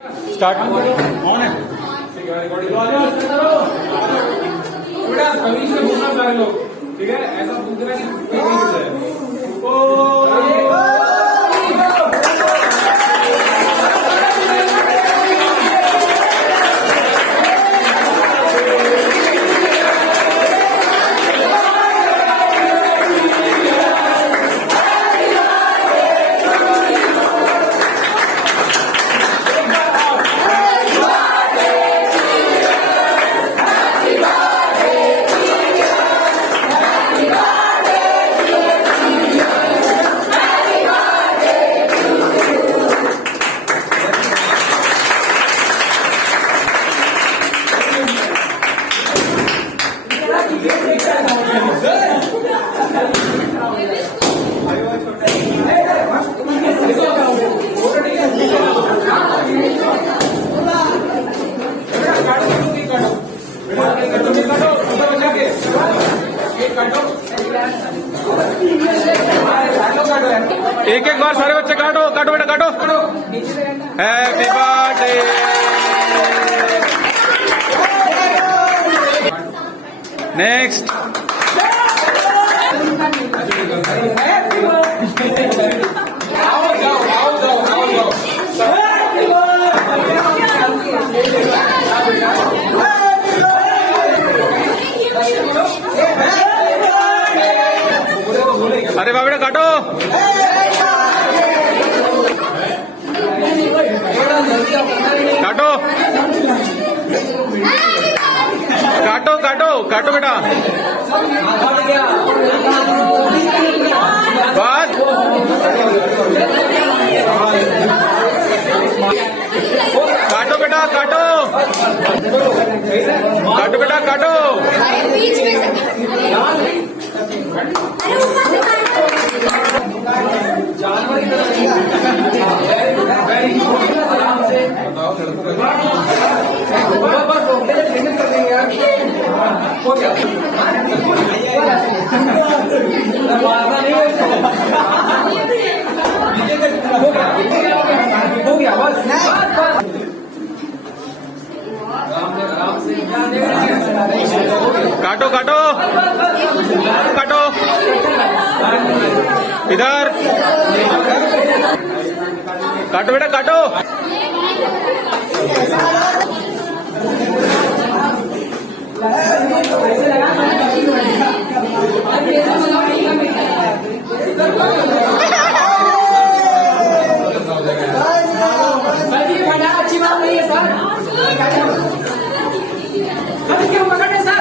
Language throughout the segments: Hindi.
स्टार्ट ऑन है। ठीक है, रिकॉर्डिंग बेटा सभी से बोलना सारे लोग, ठीक है, ऐसा पूछना कि कोई नहीं पूछ रहा है। एक एक बार सारे बच्चे काटो काटो बेटा काटो। Happy birthday. नेक्स्ट। अरे बाबा बेटा काटो काटो काटो काटो काटो बेटा बस काटो बेटा काटो काटो बेटा काटो। हो गया बस। काटो काटो काटो इधर काटो बेटा काटो। अच्छी बात नहीं है सर। क्यों पकड़े सर?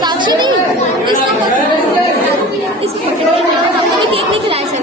साक्षी नहीं इस हमने भी केक नहीं खिलाया सर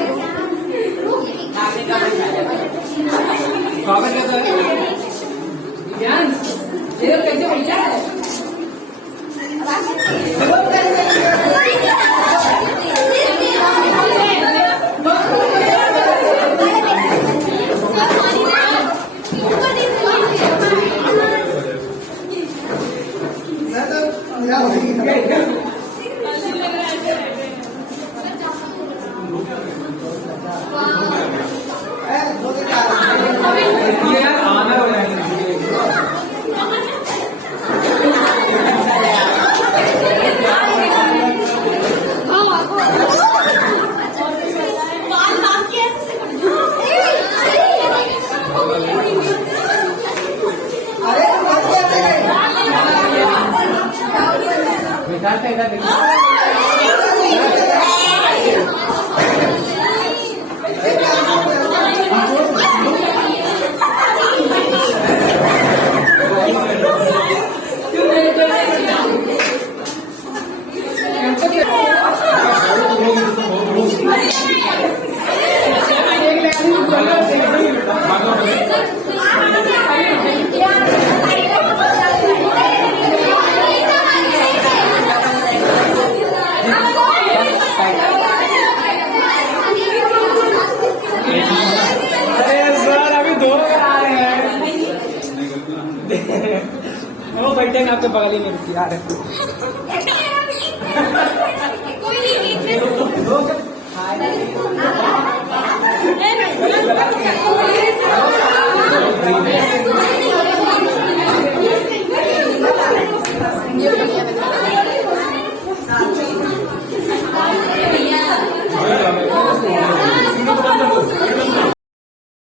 इधर से इधर देखिए अरे सर अभी दो आ रहे हैं वो बैठे आपके बगल ही में रुकी आ रहे